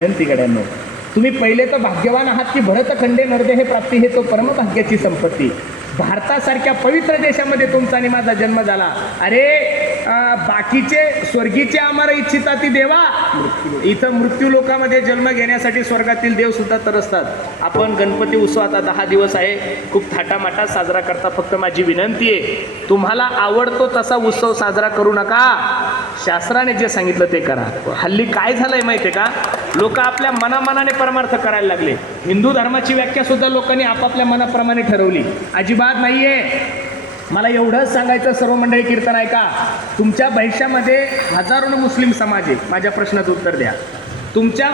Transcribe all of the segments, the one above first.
विनंतीकड्यांनो, तुम्ही पहिले तर भाग्यवान आहात की भरतखंडे नरदे हे प्राप्ती हे तो परमभाग्याची संपत्ती. भारतासारख्या पवित्र देशामध्ये तुमचा आणि माझा जन्म झाला. अरे बाकीचे स्वर्गीचे आम्हाला इच्छिता ती देवा, इथं मृत्यू लोकामध्ये जन्म घेण्यासाठी स्वर्गातील देव सुद्धा तरसतात. आपण गणपती उत्सव आता 10 दिवस आहे, खूप थाटामाटात साजरा करता. फक्त माझी विनंती आहे, तुम्हाला आवडतो तसा उत्सव साजरा करू नका. शास्त्राने जे सांगितलं ते करा. हल्ली काय झालंय माहितीये का, लोक आपल्या मनामनाने परमार्थ करायला लागले. हिंदू धर्माची व्याख्या सुद्धा लोकांनी आपापल्या मनाप्रमाणे ठरवली. अजिबात नाहीये. मला एवढंच सांगायचं, सर्व मंडळी कीर्तन ऐका. तुमच्या भविष्यामध्ये हजारोनं मुस्लिम समाज आहे. माझ्या प्रश्नाचं उत्तर द्या. तुमच्या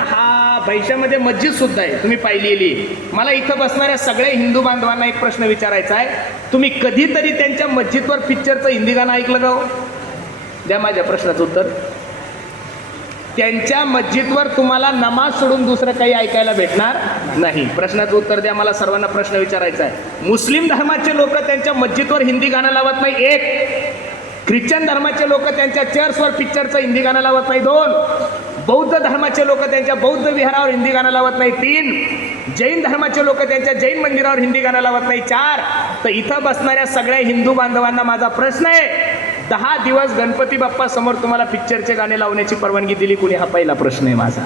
भविष्यामध्ये मस्जिद सुद्धा आहे, तुम्ही पाहिलेली. मला इथं बसणाऱ्या सगळ्या हिंदू बांधवांना एक प्रश्न विचारायचा आहे, तुम्ही कधीतरी त्यांच्या मस्जिदवर पिक्चरचं हिंदी गाणं ऐकलं का हो? द्या माझ्या प्रश्नाचं उत्तर. त्यांच्या मस्जिदवर तुम्हाला नमाज सोडून दुसरं काही ऐकायला भेटणार नाही. प्रश्नाचं उत्तर द्या. मला सर्वांना प्रश्न विचारायचा आहे. मुस्लिम धर्माचे लोक त्यांच्या मस्जिदवर हिंदी गाणं लावत नाही, 1. ख्रिश्चन धर्माचे लोक त्यांच्या चर्चवर पिक्चरचं हिंदी गाणं लावत नाही, 2. बौद्ध धर्माचे लोक त्यांच्या बौद्ध विहारावर हिंदी गाणं लावत नाही, 3. जैन धर्माचे लोक त्यांच्या जैन मंदिरावर हिंदी गाणं लावत नाही, 4. तर इथं बसणाऱ्या सगळ्या हिंदू बांधवांना माझा प्रश्न आहे, 10 दिवस गणपती बाप्पा समोर तुम्हाला पिक्चरचे गाणे लावण्याची परवानगी दिली कुणी? हा पहिला प्रश्न आहे माझा.